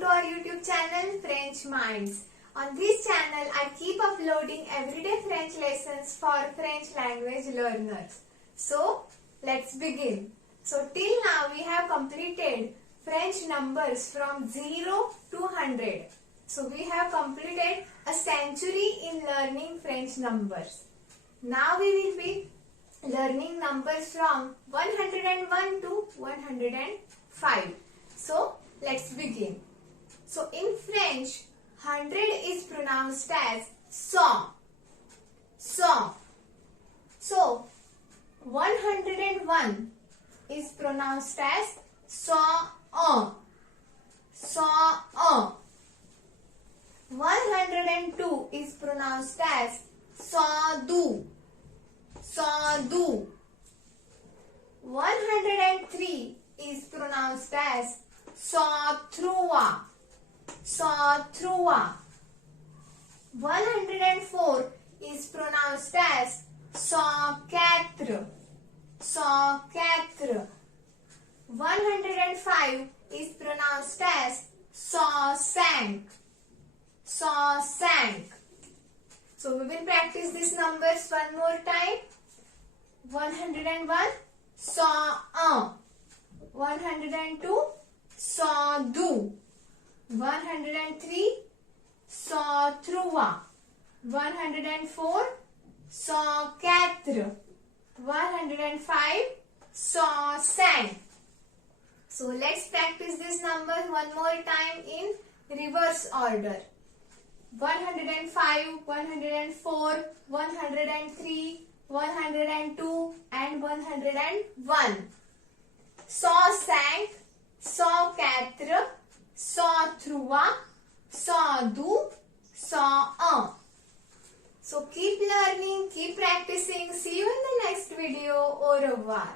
welcome to our YouTube channel French Minds. On this channel I keep uploading everyday French lessons for French language learners. So let's begin. So till now we have completed French numbers from 0 to 100. So we have completed a century in learning French numbers. Now we will be learning numbers from 101 to 105. So let's begin. So in French, 100 is pronounced as cent. Cent. So 101 is pronounced as cent. Cent. 102 is pronounced as cent deux. Cent deux. 103 is pronounced as trois. Thruwah. 104 is pronounced as quatre. Quatre. 105 is pronounced as cinq. Cinq. So we will practice these numbers one more time. 101 cent. 102 cent deux. 103 trois. 104 quatre. 105 cinq. So let's practice this number one more time in reverse order. 105, 104, 103, 102 and 101. Cinq, quatre, trois, deux, un. So keep learning, keep practicing. See you in the next video. Au revoir.